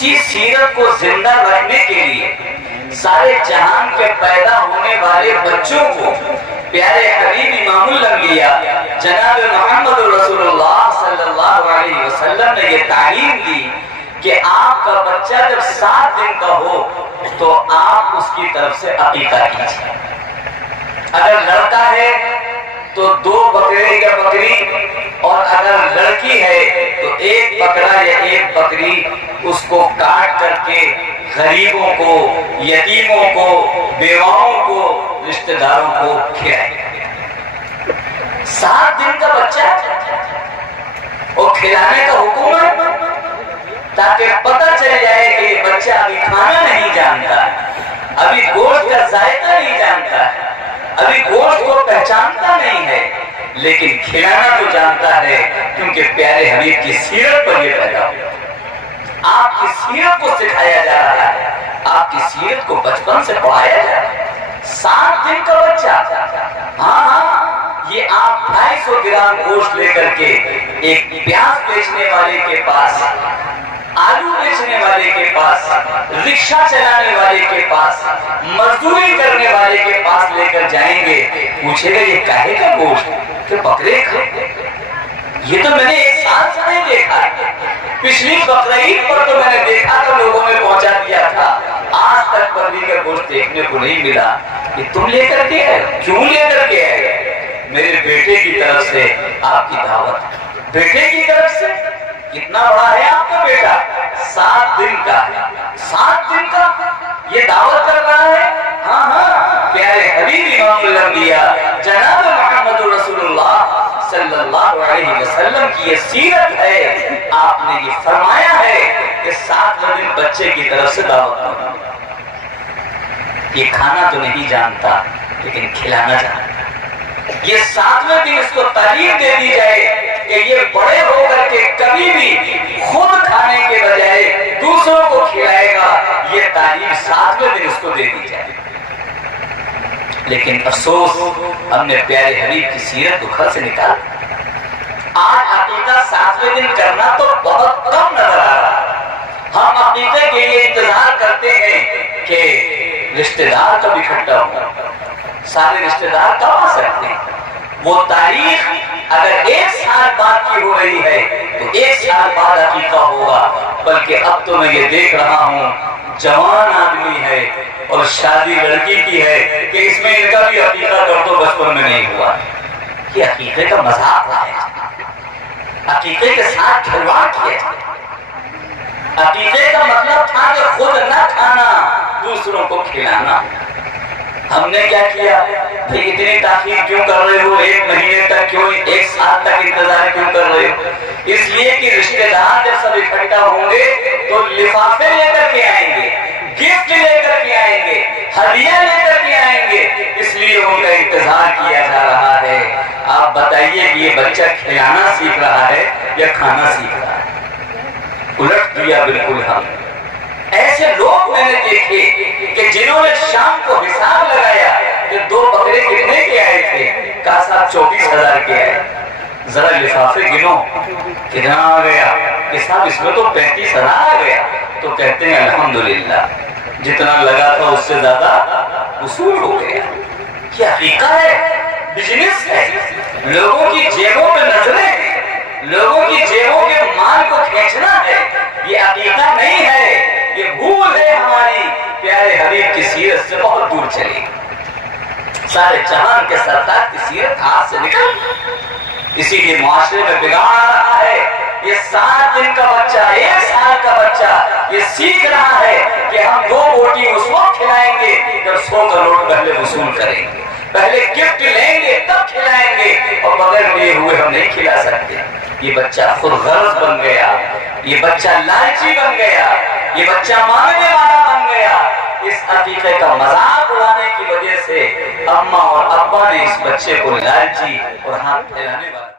اسی سیرت کو زندہ رکھنے کے لیے سارے جہان کے پیدا ہونے والے بچوں کو پیارے حبیب امام الانبیاء جناب محمد رسول اللہ صلی اللہ علیہ وسلم نے یہ تعلیم دی کہ آپ کا بچہ جب 7 دن کا ہو تو آپ اس کی طرف سے عقیقہ کیجیے. اگر لڑکا ہے تو 2 بکرے یا بکری، اور اگر لڑکی ہے تو 1 بکرا یا 1 بکری اس کو کاٹ کر کے غریبوں کو، یتیموں کو، بیواؤں کو، رشتہ داروں کو کھلائے. 7 دن کا بچہ اور کھلانے کا حکم ہے تاکہ پتہ چل جائے کہ یہ بچہ ابھی کھانا نہیں جانتا، ابھی گوشت کا ذائقہ نہیں جانتا ہے، ابھی گوشت کو پہچانتا نہیں ہے، لیکن کھلانا تو جانتا ہے کیونکہ پیارے حبیب کی سیرت پر یہ پیدا ہوا. آپ کی سیرت کو سکھایا جا رہا ہے، آپ کی سیرت کو بچپن سے پڑھایا جا رہا ہے. 7 دن کا بچہ، ہاں یہ آپ 250 گرام گوشت لے کر کے ایک پیاز بیچنے والے کے پاس، آلو بیچنے والے کے پاس، رکشہ چلانے والے کے پاس، مزدوری کرنے والے کے پاس لے کر جائیں گے، پوچھے گا یہ کاہے کا گوشت؟ کہ بکرے کا. یہ تو میں نے 1 سال سے نہیں دیکھا، پچھلی بقرعید پر تو میں نے دیکھا تو لوگوں میں پہنچا دیا تھا، آج تک بکری کا گوشت دیکھنے کو نہیں ملا. یہ تم لے کر کے آئے؟ کیوں لے کر کے آئے؟ میرے بیٹے کی طرف سے آپ کی دعوت. بیٹے کی طرف سے؟ کتنا بڑا ہے آپ کا بیٹا؟ 7 دن کا. 7 دن کا یہ دعوت کر رہا ہے. ہاں پیارے حبیب امام الانبیاء جناب محمد رسول اللہ صلی اللہ علیہ وسلم کی یہ سیرت ہے. آپ نے یہ فرمایا ہے کہ 7 دن بچے کی طرف سے دعوت کرنا. یہ کھانا تو نہیں جانتا لیکن کھلانا جانتا. یہ 7ویں دن اس کو تعلیم دے دی جائے کہ یہ بڑے ہو کر کے کبھی بھی خود کھانے کے بجائے دوسروں کو کھلائے گا. یہ تعلیم 7ویں دن اس کو دے دی جائے. لیکن افسوس ہم نے پیارے حبیب کی سیرت کو گھر سے نکالا. آج عقیقہ 7ویں دن کرنا تو بہت کم نظر آ رہا. ہم عقیقے کے لیے انتظار کرتے ہیں کہ رشتہ دار کب اکٹھا ہوگا. سارے رشتہ دار کب آ سکتے ہیں؟ وہ تاریخ اگر 1 سال بعد کی ہو رہی ہے تو 1 سال بعد عقیقہ ہوگا. بلکہ اب تو میں یہ دیکھ رہا ہوں جوان آدمی ہے اور شادی لڑکی کی ہے کہ اس میں ان کا بھی عقیقہ کر دو، بچپن میں نہیں ہوا. یہ عقیقے کا مذاق ہے. عقیقے کے ساتھ کھلواڑ کیا جائے. عقیقے کا مطلب تھا کہ خود نہ کھانا، دوسروں کو کھلانا. ہم نے کیا کیا؟ بھئی اتنی تاخیر کیوں کر رہے ہو؟ 1 مہینے تک کیوں، 1 سال تک انتظار کیوں کر رہے ہو؟ اس لیے کہ رشتہ دار جب سب اکٹھا ہوں گے تو لفافے لے کر کے آئیں گے، گفٹ لے کر کے آئیں گے، ہدیہ لے کر کے آئیں گے. اس لیے ان کا انتظار کیا جا رہا ہے. آپ بتائیے کہ یہ بچہ کھلانا سیکھ رہا ہے یا کھانا سیکھ رہا ہے؟ الٹ دیا بالکل. ہم ایسے لوگ میں نے دیکھے کہ جنہوں نے شام کو حساب لگایا کہ 2 بکرے کتنے کے آئے تھے، کہا صاحب 24,000 کے آئے. ذرا لفافے گنو کتنا آ گیا، کہ صاحب اس میں تو 35,000 آ گیا. تو کہتے ہیں الحمدللہ جتنا لگا تھا اس سے زیادہ وصول ہو گیا. یہ عقیقہ ہے، بزنس ہے. لوگوں کی جیبوں میں نظریں ہیں، لوگوں کی جیبوں کے مال کو کھینچنا ہے. یہ عقیقہ نہیں ہے، یہ بھول ہے ہماری. پیارے حبیب کی سیرت سے بہت دور چلی. سارے جہان کے سردار کی سیرت ہاتھ سے نکل، اسی لیے معاشرے میں بگاڑ آ رہا ہے. یہ 7 دن کا بچہ، 1 سال کا بچہ یہ سیکھ رہا ہے کہ ہم 2 روٹی اس وقت کھلائیں گے جب 100 کروڑ پہلے وصول کریں گے، پہلے گفٹ لیں گے تب کھلائیں گے، اور بغیر لیے ہوئے ہم نہیں کھلا سکتے. یہ بچہ خود غرض بن گیا، یہ بچہ لالچی بن گیا، یہ بچہ مانگنے والا بن گیا. اس عقیقے کا مذاق اڑانے کی وجہ سے اماں اور ابا نے اس بچے کو لالچی اور ہاتھ پھیلانے والا